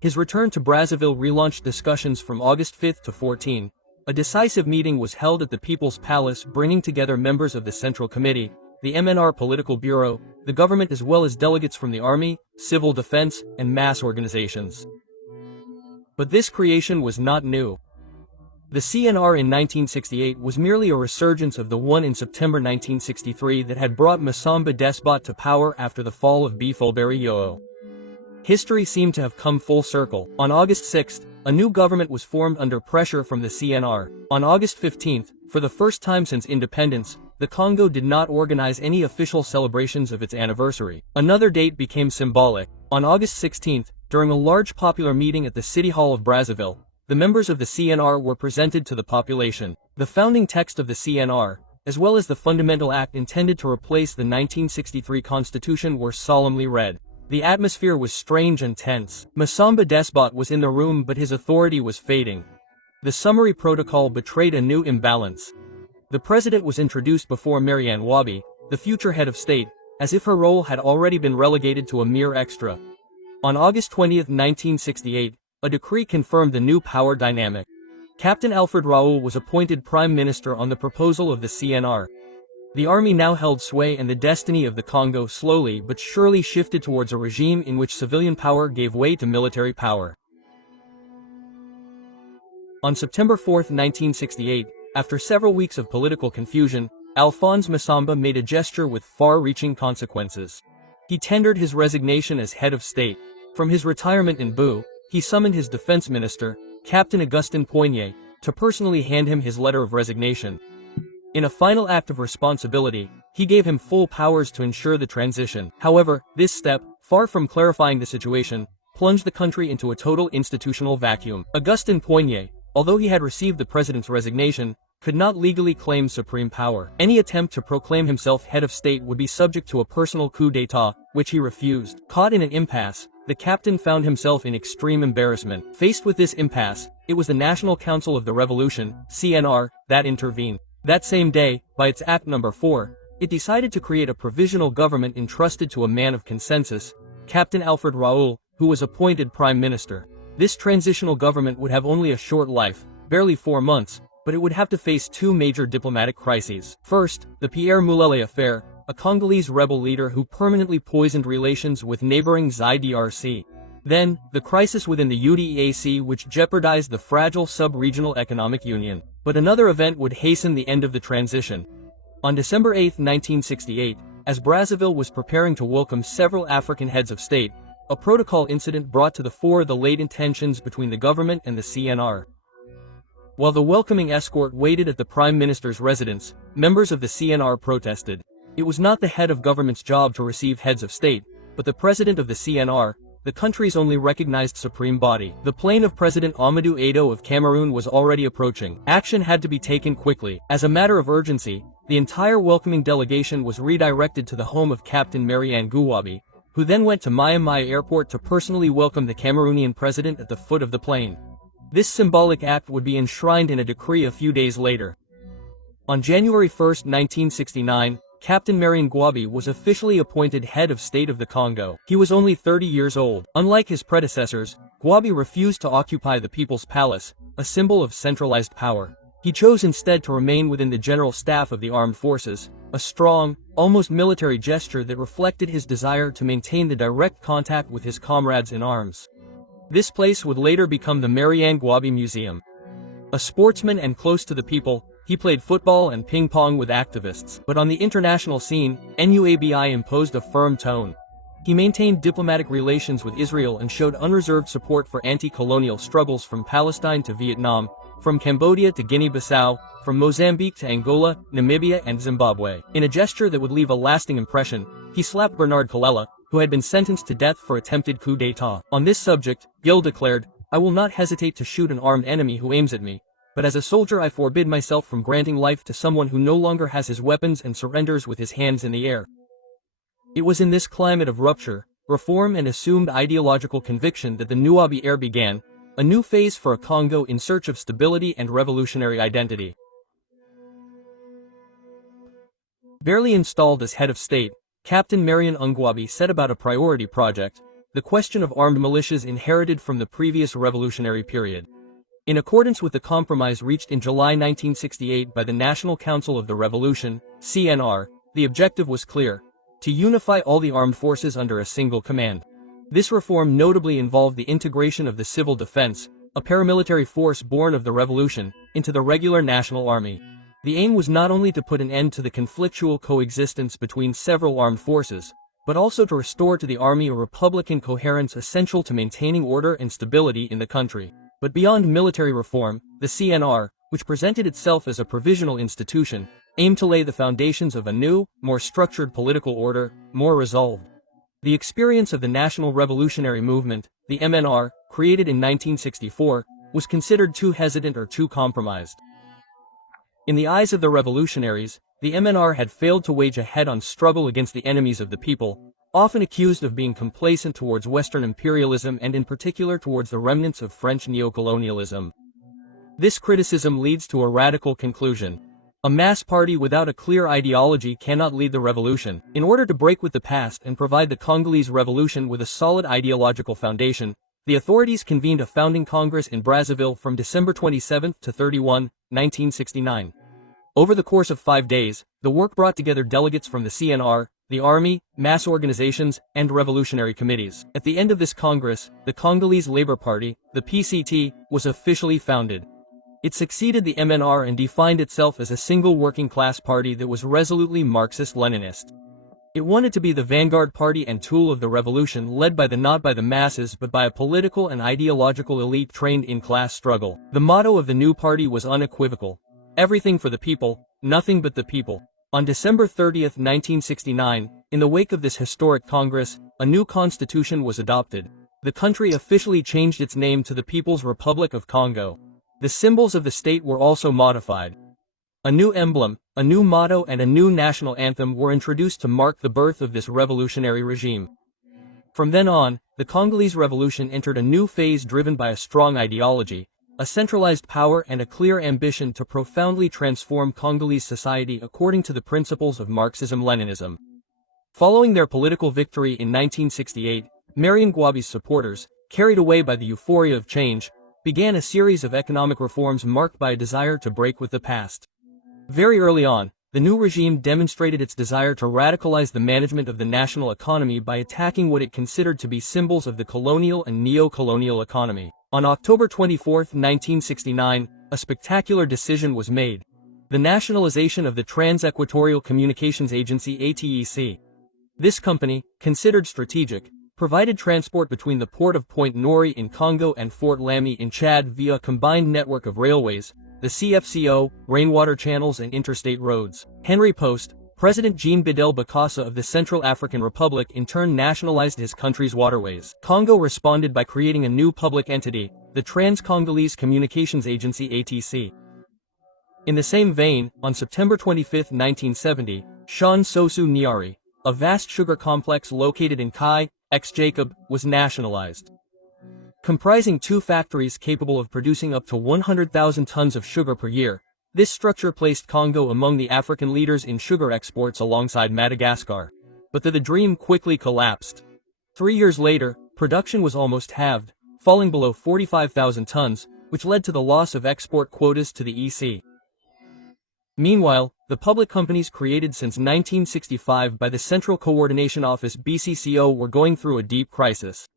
His return to Brazzaville relaunched discussions from August 5 to 14. A decisive meeting was held at the People's Palace bringing together members of the Central Committee, the MNR Political Bureau, the government as well as delegates from the army, civil defense, and mass organizations. But this creation was not new. The CNR in 1968 was merely a resurgence of the one in September 1963 that had brought Masamba Despot to power after the fall of Fulbert-Yoo. History seemed to have come full circle. On August 6, a new government was formed under pressure from the CNR. On August 15, for the first time since independence, the Congo did not organize any official celebrations of its anniversary. Another date became symbolic. On August 16, during a large popular meeting at the City Hall of Brazzaville, the members of the CNR were presented to the population. The founding text of the CNR, as well as the fundamental act intended to replace the 1963 Constitution were solemnly read. The atmosphere was strange and tense. Masamba Despot was in the room but his authority was fading. The summary protocol betrayed a new imbalance. The president was introduced before Marien Gwabi, the future head of state, as if her role had already been relegated to a mere extra. On August 20, 1968, a decree confirmed the new power dynamic. Captain Alfred Raoul was appointed prime minister on the proposal of the CNR. The army now held sway and the destiny of the Congo slowly but surely shifted towards a regime in which civilian power gave way to military power. On September 4, 1968, after several weeks of political confusion, Alphonse Massamba made a gesture with far-reaching consequences. He tendered his resignation as head of state. From his retirement in Bou, he summoned his defense minister, Captain Augustin Poignet, to personally hand him his letter of resignation. In a final act of responsibility, he gave him full powers to ensure the transition. However, this step, far from clarifying the situation, plunged the country into a total institutional vacuum. Augustin Poignet, although he had received the president's resignation, could not legally claim supreme power. Any attempt to proclaim himself head of state would be subject to a personal coup d'état, which he refused. Caught in an impasse, the captain found himself in extreme embarrassment. Faced with this impasse, it was the National Council of the Revolution, CNR, that intervened. That same day, by its Act No. 4, it decided to create a provisional government entrusted to a man of consensus, Captain Alfred Raoul, who was appointed prime minister. This transitional government would have only a short life, barely 4 months, but it would have to face two major diplomatic crises. First, the Pierre Mulele affair, a Congolese rebel leader who permanently poisoned relations with neighboring ZAI-DRC. Then, the crisis within the UDEAC, which jeopardized the fragile sub-regional economic union. But another event would hasten the end of the transition. On December 8, 1968, as Brazzaville was preparing to welcome several African heads of state, a protocol incident brought to the fore the latent tensions between the government and the CNR. While the welcoming escort waited at the Prime Minister's residence, members of the CNR protested. It was not the head of government's job to receive heads of state, but the president of the CNR, the country's only recognized supreme body. The plane of President Amadou Ado of Cameroon was already approaching. Action had to be taken quickly. As a matter of urgency, the entire welcoming delegation was redirected to the home of Captain Marianne Gouabi, who then went to Mai Airport to personally welcome the Cameroonian president at the foot of the plane. This symbolic act would be enshrined in a decree a few days later. On January 1, 1969, Captain Marianne Gouabi was officially appointed head of state of the Congo. He was only 30 years old. Unlike his predecessors, Gouabi refused to occupy the People's Palace, a symbol of centralized power. He chose instead to remain within the general staff of the armed forces, a strong, almost military gesture that reflected his desire to maintain the direct contact with his comrades in arms. This place would later become the Marianne Gouabi Museum. A sportsman and close to the people, he played football and ping-pong with activists. But on the international scene, NUABI imposed a firm tone. He maintained diplomatic relations with Israel and showed unreserved support for anti-colonial struggles from Palestine to Vietnam, from Cambodia to Guinea-Bissau, from Mozambique to Angola, Namibia and Zimbabwe. In a gesture that would leave a lasting impression, he slapped Bernard Kolela, who had been sentenced to death for attempted coup d'état. On this subject, Gil declared, "I will not hesitate to shoot an armed enemy who aims at me, but as a soldier I forbid myself from granting life to someone who no longer has his weapons and surrenders with his hands in the air." It was in this climate of rupture, reform and assumed ideological conviction that the Nuabi era began, a new phase for a Congo in search of stability and revolutionary identity. Barely installed as head of state, Captain Marianne Gouabi set about a priority project, the question of armed militias inherited from the previous revolutionary period. In accordance with the compromise reached in July 1968 by the National Council of the Revolution, CNR, the objective was clear: to unify all the armed forces under a single command. This reform notably involved the integration of the civil defense, a paramilitary force born of the revolution, into the regular national army. The aim was not only to put an end to the conflictual coexistence between several armed forces, but also to restore to the army a republican coherence essential to maintaining order and stability in the country. But beyond military reform, the CNR, which presented itself as a provisional institution, aimed to lay the foundations of a new, more structured political order, more resolved. The experience of the National Revolutionary Movement, the MNR, created in 1964, was considered too hesitant or too compromised. In the eyes of the revolutionaries, the MNR had failed to wage a head-on struggle against the enemies of the people, often accused of being complacent towards Western imperialism and in particular towards the remnants of French neocolonialism. This criticism leads to a radical conclusion. A mass party without a clear ideology cannot lead the revolution. In order to break with the past and provide the Congolese revolution with a solid ideological foundation, the authorities convened a founding congress in Brazzaville from December 27 to 31, 1969. Over the course of 5 days, the work brought together delegates from the CNR, the army, mass organizations, and revolutionary committees. At the end of this congress, the Congolese Labour Party, the PCT, was officially founded. It succeeded the MNR and defined itself as a single working-class party that was resolutely Marxist-Leninist. It wanted to be the vanguard party and tool of the revolution led by not by the masses but by a political and ideological elite trained in class struggle. The motto of the new party was unequivocal: everything for the people, nothing but the people. On December 30, 1969, in the wake of this historic Congress, a new constitution was adopted. The country officially changed its name to the People's Republic of Congo. The symbols of the state were also modified. A new emblem, a new motto and a new national anthem were introduced to mark the birth of this revolutionary regime. From then on, the Congolese Revolution entered a new phase driven by a strong ideology, a centralized power and a clear ambition to profoundly transform Congolese society according to the principles of Marxism-Leninism. Following their political victory in 1968, Marion Gwabi's supporters, carried away by the euphoria of change, began a series of economic reforms marked by a desire to break with the past. Very early on, the new regime demonstrated its desire to radicalize the management of the national economy by attacking what it considered to be symbols of the colonial and neo-colonial economy. On October 24, 1969, a spectacular decision was made: the nationalization of the Trans-Equatorial Communications Agency (ATEC). This company, considered strategic, provided transport between the port of Pointe Noire in Congo and Fort Lamy in Chad via a combined network of railways, the CFCO, rainwater channels and interstate roads. Henry Post, President Jean Bedel Bokassa of the Central African Republic in turn nationalized his country's waterways. Congo responded by creating a new public entity, the Trans-Congolese Communications Agency (ATC). In the same vein, on September 25, 1970, Shan Sosu Nyari, a vast sugar complex located in Kai, ex-Jacob, was nationalized. Comprising two factories capable of producing up to 100,000 tons of sugar per year, this structure placed Congo among the African leaders in sugar exports alongside Madagascar. But the dream quickly collapsed. 3 years later, production was almost halved, falling below 45,000 tons, which led to the loss of export quotas to the EC. Meanwhile, the public companies created since 1965 by the Central Coordination Office (BCCO) were going through a deep crisis.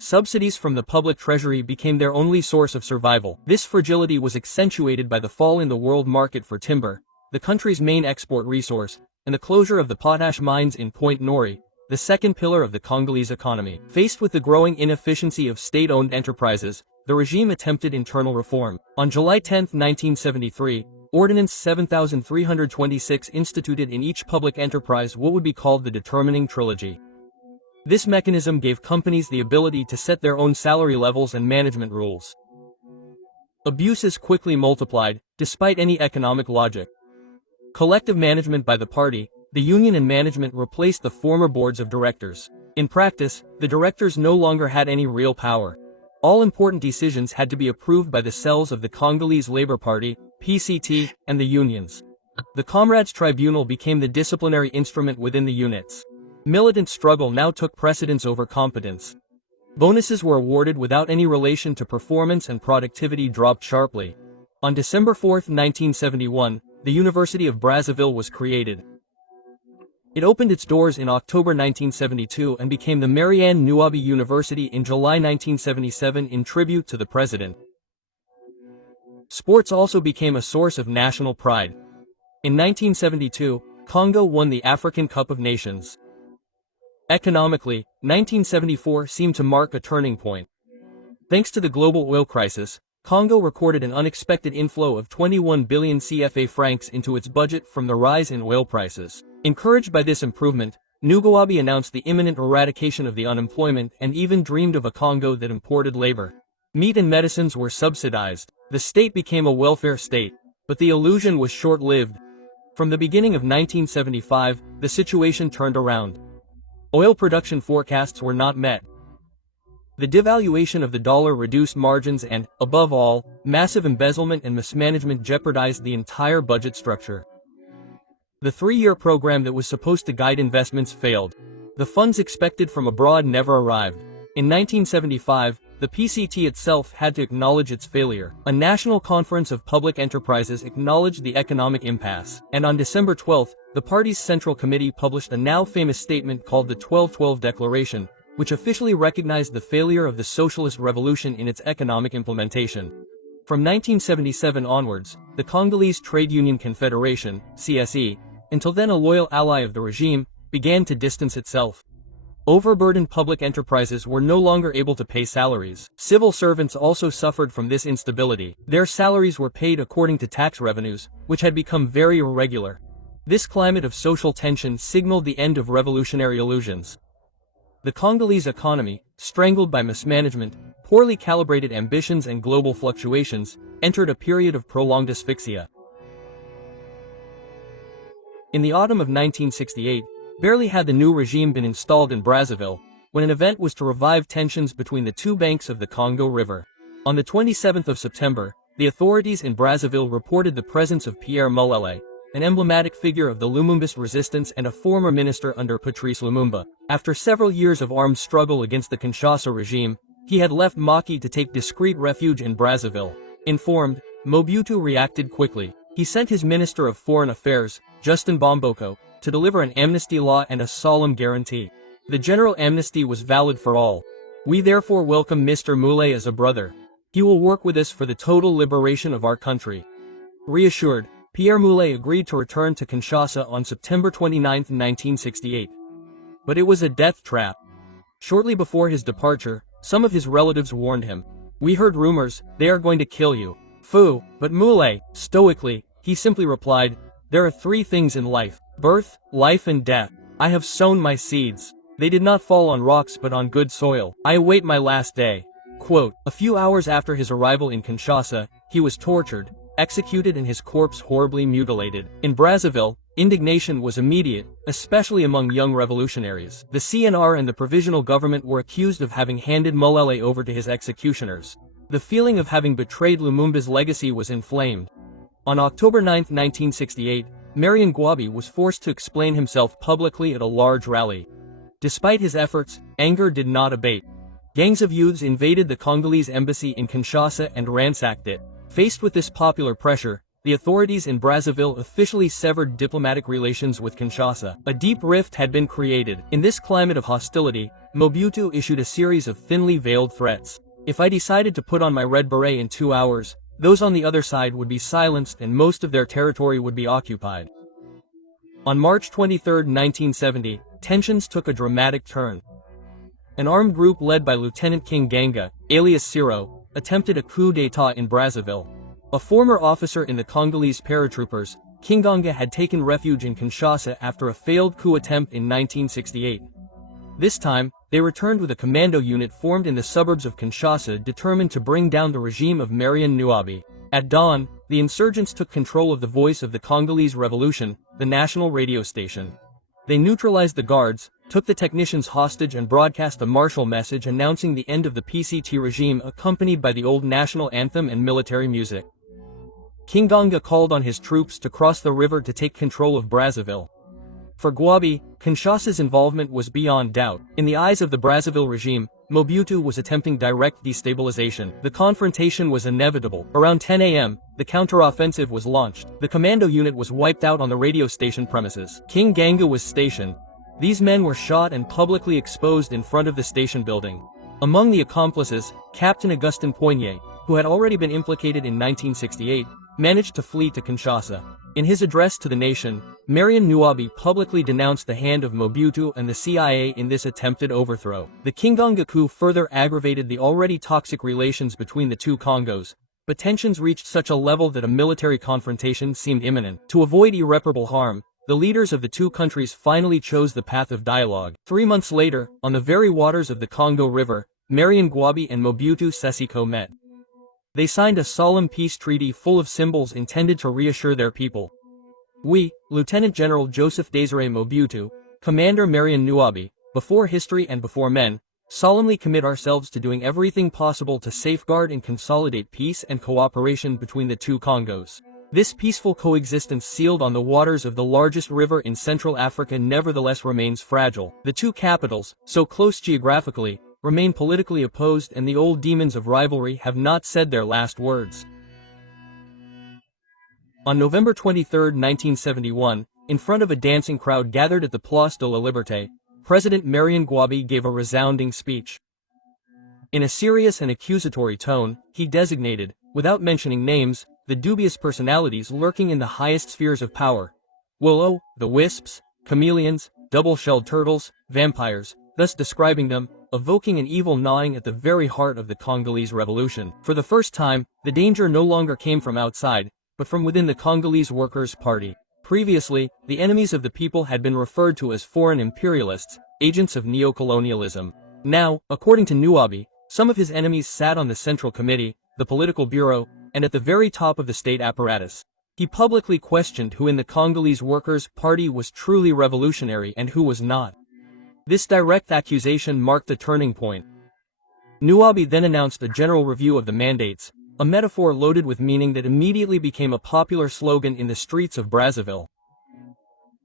Subsidies from the public treasury became their only source of survival. This fragility was accentuated by the fall in the world market for timber, the country's main export resource, and the closure of the potash mines in Pointe Noire, the second pillar of the Congolese economy. Faced with the growing inefficiency of state-owned enterprises, the regime attempted internal reform. On July 10, 1973, Ordinance 7326 instituted in each public enterprise what would be called the determining trilogy. This mechanism gave companies the ability to set their own salary levels and management rules. Abuses quickly multiplied, despite any economic logic. Collective management by the party, the union and management replaced the former boards of directors. In practice, the directors no longer had any real power. All important decisions had to be approved by the cells of the Congolese Labour Party, PCT, and the unions. The Comrades Tribunal became the disciplinary instrument within the units. Militant struggle now took precedence over competence. Bonuses were awarded without any relation to performance and productivity dropped sharply. On December 4, 1971, the University of Brazzaville was created. It opened its doors in October 1972 and became the Marianne Ngouabi University in July 1977 in tribute to the president. Sports also became a source of national pride. In 1972, Congo won the African Cup of Nations. Economically, 1974 seemed to mark a turning point. Thanks to the global oil crisis, Congo recorded an unexpected inflow of 21 billion CFA francs into its budget from the rise in oil prices. Encouraged by this improvement, Ngouabi announced the imminent eradication of the unemployment and even dreamed of a Congo that imported labor. Meat and medicines were subsidized. The state became a welfare state, but the illusion was short-lived. From the beginning of 1975, the situation turned around. Oil production forecasts were not met. The devaluation of the dollar reduced margins and, above all, massive embezzlement and mismanagement jeopardized the entire budget structure. The 3-year program that was supposed to guide investments failed. The funds expected from abroad never arrived. In 1975, the PCT itself had to acknowledge its failure. A national conference of public enterprises acknowledged the economic impasse, and on December 12, the party's Central Committee published a now famous statement called the 1212 Declaration, which officially recognized the failure of the socialist revolution in its economic implementation. From 1977 onwards, the Congolese Trade Union Confederation, CSE, until then a loyal ally of the regime, began to distance itself. Overburdened public enterprises were no longer able to pay salaries. Civil servants also suffered from this instability. Their salaries were paid according to tax revenues, which had become very irregular. This climate of social tension signaled the end of revolutionary illusions. The Congolese economy, strangled by mismanagement, poorly calibrated ambitions and global fluctuations, entered a period of prolonged asphyxia. In the autumn of 1968, barely had the new regime been installed in Brazzaville, when an event was to revive tensions between the two banks of the Congo River. On the 27th of September, the authorities in Brazzaville reported the presence of Pierre Mulele, an emblematic figure of the Lumumbist resistance and a former minister under Patrice Lumumba. After several years of armed struggle against the Kinshasa regime, he had left Maki to take discreet refuge in Brazzaville. Informed, Mobutu reacted quickly. He sent his Minister of Foreign Affairs, Justin Bomboko, to deliver an amnesty law and a solemn guarantee. The general amnesty was valid for all. We therefore welcome Mr. Moulay as a brother. He will work with us for the total liberation of our country. Reassured, Pierre Moulay agreed to return to Kinshasa on September 29, 1968. But it was a death trap. Shortly before his departure, some of his relatives warned him. "We heard rumors, they are going to kill you." Foo, but Moulay, stoically, he simply replied, "There are three things in life: birth, life and death. I have sown my seeds. They did not fall on rocks but on good soil. I await my last day." Quote, a few hours after his arrival in Kinshasa, he was tortured, executed and his corpse horribly mutilated. In Brazzaville, indignation was immediate, especially among young revolutionaries. The CNR and the provisional government were accused of having handed Mulele over to his executioners. The feeling of having betrayed Lumumba's legacy was inflamed. On October 9, 1968, Marion Gwabi was forced to explain himself publicly at a large rally. Despite his efforts, anger did not abate. Gangs of youths invaded the Congolese embassy in Kinshasa and ransacked it. Faced with this popular pressure, the authorities in Brazzaville officially severed diplomatic relations with Kinshasa. A deep rift had been created. In this climate of hostility, Mobutu issued a series of thinly veiled threats. "If I decided to put on my red beret in 2 hours, those on the other side would be silenced and most of their territory would be occupied." On March 23, 1970, tensions took a dramatic turn. An armed group led by Lieutenant King Ganga, alias Siro, attempted a coup d'état in Brazzaville. A former officer in the Congolese paratroopers, King Ganga had taken refuge in Kinshasa after a failed coup attempt in 1968. This time, they returned with a commando unit formed in the suburbs of Kinshasa determined to bring down the regime of Marion Nuabi. At dawn, the insurgents took control of the Voice of the Congolese Revolution, the national radio station. They neutralized the guards, took the technicians hostage and broadcast a martial message announcing the end of the PCT regime accompanied by the old national anthem and military music. King Ganga called on his troops to cross the river to take control of Brazzaville. For Gwabi, Kinshasa's involvement was beyond doubt. In the eyes of the Brazzaville regime, Mobutu was attempting direct destabilization. The confrontation was inevitable. Around 10 a.m., the counteroffensive was launched. The commando unit was wiped out on the radio station premises. King Ganga was stationed. These men were shot and publicly exposed in front of the station building. Among the accomplices, Captain Augustin Poignet, who had already been implicated in 1968, managed to flee to Kinshasa. In his address to the nation, Marion Nuabi publicly denounced the hand of Mobutu and the CIA in this attempted overthrow. The Kinganga coup further aggravated the already toxic relations between the two Congos, but tensions reached such a level that a military confrontation seemed imminent. To avoid irreparable harm, the leaders of the two countries finally chose the path of dialogue. 3 months later, on the very waters of the Congo River, Marion Gwabi and Mobutu Sese Seko met. They signed a solemn peace treaty full of symbols intended to reassure their people. We, Lieutenant General Joseph Désiré Mobutu, Commander Marion Nuabi, before history and before men, solemnly commit ourselves to doing everything possible to safeguard and consolidate peace and cooperation between the two Congos. This peaceful coexistence sealed on the waters of the largest river in Central Africa nevertheless remains fragile. The two capitals, so close geographically, remain politically opposed and the old demons of rivalry have not said their last words. On November 23, 1971, in front of a dancing crowd gathered at the Place de la Liberté, President Marion Gwabi gave a resounding speech. In a serious and accusatory tone, he designated without mentioning names, the dubious personalities lurking in the highest spheres of power. Willow, the wisps, chameleons, double-shelled turtles, vampires, thus describing them, evoking an evil gnawing at the very heart of the Congolese revolution. For the first time, the danger no longer came from outside, but from within the Congolese Workers' Party. Previously, the enemies of the people had been referred to as foreign imperialists, agents of neocolonialism. Now, according to Nuabi, some of his enemies sat on the Central Committee, the Political Bureau, and at the very top of the state apparatus. He publicly questioned who in the Congolese Workers' Party was truly revolutionary and who was not. This direct accusation marked a turning point. Nuabi then announced a general review of the mandates, a metaphor loaded with meaning that immediately became a popular slogan in the streets of Brazzaville.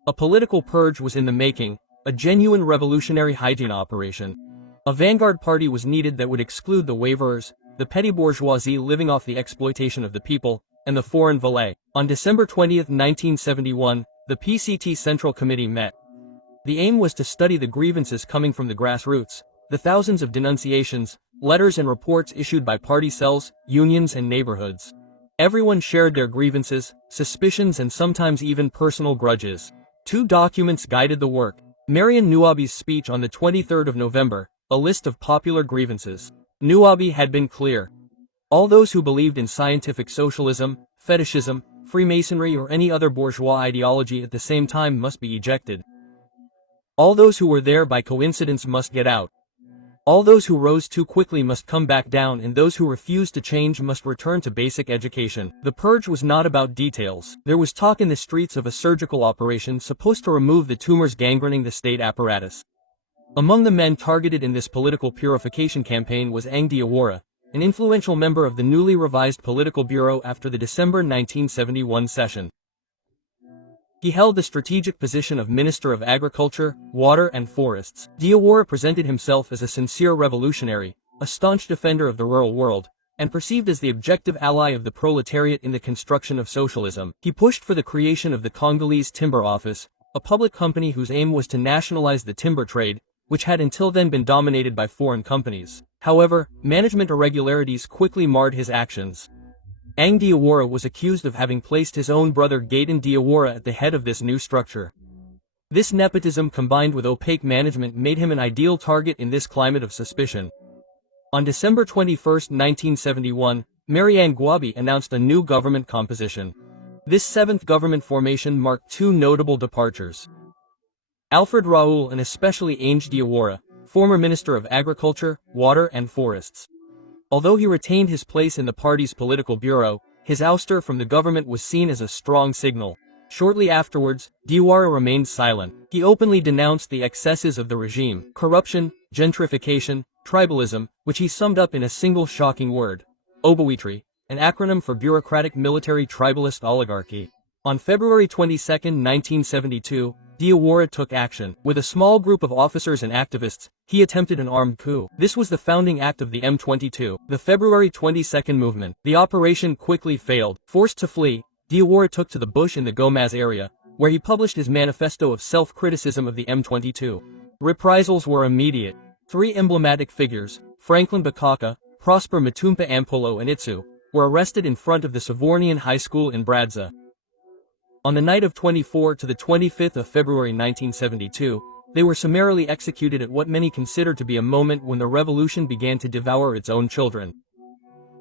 A political purge was in the making, a genuine revolutionary hygiene operation. A vanguard party was needed that would exclude the waverers, the petty bourgeoisie living off the exploitation of the people, and the foreign valet. On December 20, 1971, the PCT Central Committee met. The aim was to study the grievances coming from the grassroots, the thousands of denunciations, letters and reports issued by party cells, unions and neighborhoods. Everyone shared their grievances, suspicions and sometimes even personal grudges. Two documents guided the work. Marion Nuabi's speech on the 23rd of November, a list of popular grievances. Nuabi had been clear. All those who believed in scientific socialism, fetishism, Freemasonry or any other bourgeois ideology at the same time must be ejected. All those who were there by coincidence must get out. All those who rose too quickly must come back down, and those who refused to change must return to basic education. The purge was not about details. There was talk in the streets of a surgical operation supposed to remove the tumors gangrening the state apparatus. Among the men targeted in this political purification campaign was Ang Diawara, an influential member of the newly revised Political Bureau after the December 1971 session. He held the strategic position of Minister of Agriculture, Water and Forests. Diawara presented himself as a sincere revolutionary, a staunch defender of the rural world, and perceived as the objective ally of the proletariat in the construction of socialism. He pushed for the creation of the Congolese Timber Office, a public company whose aim was to nationalize the timber trade, which had until then been dominated by foreign companies. However, management irregularities quickly marred his actions. Ang Diawara was accused of having placed his own brother Gaëtan Diawara at the head of this new structure. This nepotism combined with opaque management made him an ideal target in this climate of suspicion. On December 21, 1971, Marianne Gwabi announced a new government composition. This seventh government formation marked two notable departures. Alfred Raoul and especially Ang Diawara, former Minister of Agriculture, Water and Forests. Although he retained his place in the party's political bureau, his ouster from the government was seen as a strong signal. Shortly afterwards, Diawara remained silent. He openly denounced the excesses of the regime, corruption, gentrification, tribalism, which he summed up in a single shocking word: Oboitry, an acronym for bureaucratic military tribalist oligarchy. On February 22, 1972, Diawara took action. With a small group of officers and activists, he attempted an armed coup. This was the founding act of the M22, the February 22 movement. The operation quickly failed. Forced to flee, Diawara took to the bush in the Gomaz area, where he published his manifesto of self-criticism of the M22. Reprisals were immediate. Three emblematic figures, Franklin Bakaka, Prosper Matumpa Ampolo and Itsu, were arrested in front of the Savornian High School in Bradza. On the night of 24 to the 25th of February 1972, they were summarily executed at what many consider to be a moment when the revolution began to devour its own children.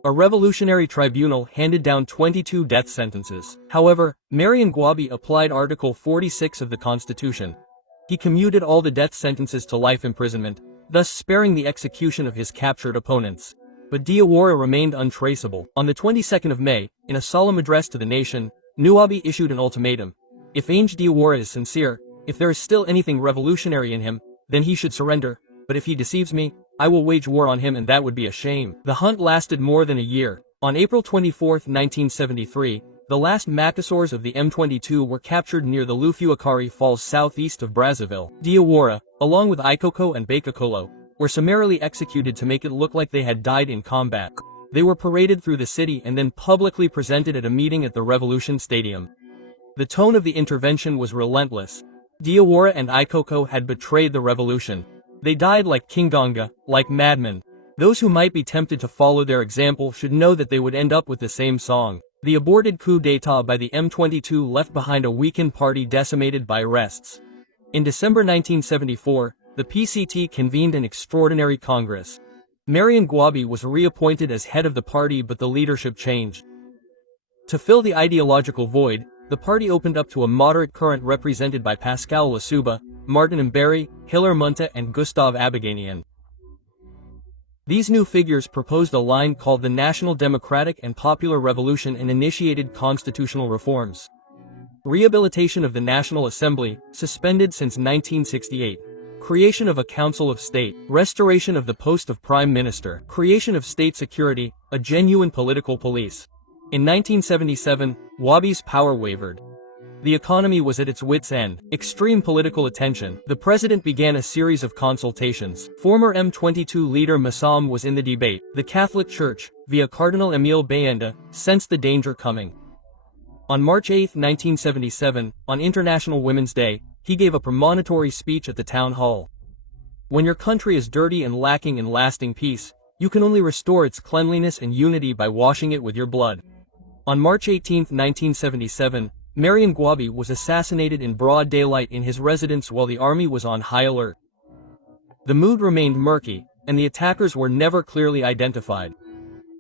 A revolutionary tribunal handed down 22 death sentences. However, Marian Gwabi applied Article 46 of the Constitution. He commuted all the death sentences to life imprisonment, thus sparing the execution of his captured opponents. But Diawara remained untraceable. On the 22nd of May, in a solemn address to the nation, Nuabi issued an ultimatum. If Ang Diawara is sincere, if there is still anything revolutionary in him, then he should surrender, but if he deceives me, I will wage war on him, and that would be a shame. The hunt lasted more than a year. On April 24, 1973, the last Macassars of the M22 were captured near the Lufuakari Falls southeast of Brazzaville. Diawara, along with Ikoko and Bakakolo, were summarily executed to make it look like they had died in combat. They were paraded through the city and then publicly presented at a meeting at the Revolution Stadium. The tone of the intervention was relentless. Diawara and Ikoko had betrayed the revolution. They died like Kinganga, like madmen. Those who might be tempted to follow their example should know that they would end up with the same song. The aborted coup d'état by the M22 left behind a weakened party decimated by arrests. In December 1974, the PCT convened an extraordinary Congress. Marian Gwabi was reappointed as head of the party, but the leadership changed. To fill the ideological void, the party opened up to a moderate current represented by Pascal Lasuba, Martin Mberi, Hilaire Munta and Gustave Aboganian. These new figures proposed a line called the National Democratic and Popular Revolution and initiated constitutional reforms. Rehabilitation of the National Assembly, suspended since 1968. Creation of a Council of State, restoration of the post of Prime Minister, creation of state security, a genuine political police. In 1977, Gwabi's power wavered. The economy was at its wit's end. Extreme political attention. The president began a series of consultations. Former M22 leader Massam was in the debate. The Catholic Church, via Cardinal Émile Bayenda, sensed the danger coming. On March 8, 1977, on International Women's Day, he gave a premonitory speech at the town hall. When your country is dirty and lacking in lasting peace, you can only restore its cleanliness and unity by washing it with your blood. On March 18, 1977, Marian Gwabi was assassinated in broad daylight in his residence while the army was on high alert. The mood remained murky, and the attackers were never clearly identified.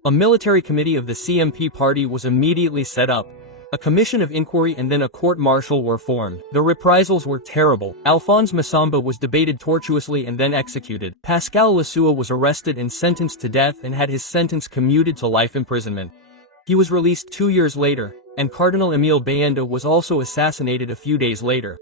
A military committee of the CMP party was immediately set up. A commission of inquiry and then a court-martial were formed. The reprisals were terrible. Alphonse Massamba was debated tortuously and then executed. Pascal Lasuba was arrested and sentenced to death and had his sentence commuted to life imprisonment. He was released 2 years later, and Cardinal Émile Bayenda was also assassinated a few days later.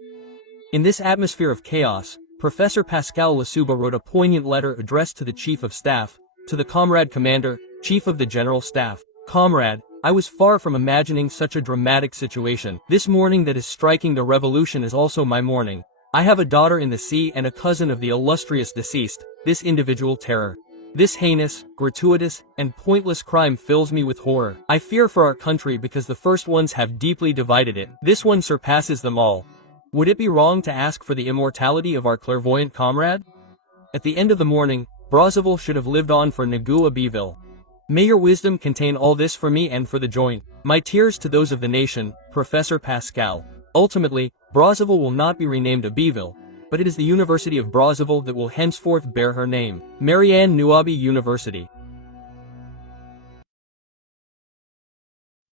In this atmosphere of chaos, Professor Pascal Lasuba wrote a poignant letter addressed to the Chief of Staff, to the Comrade Commander, Chief of the General Staff. Comrade, I was far from imagining such a dramatic situation. This morning that is striking the revolution is also my morning. I have a daughter in the sea and a cousin of the illustrious deceased, this individual terror. This heinous, gratuitous, and pointless crime fills me with horror. I fear for our country because the first ones have deeply divided it. This one surpasses them all. Would it be wrong to ask for the immortality of our clairvoyant comrade? At the end of the morning, Brazzaville should have lived on for Ngua Biville. May your wisdom contain all this for me and for the joint. My tears to those of the nation, Professor Pascal. Ultimately, Brazzaville will not be renamed Abbeville, but it is the University of Brazzaville that will henceforth bear her name. Marianne Gwabi University.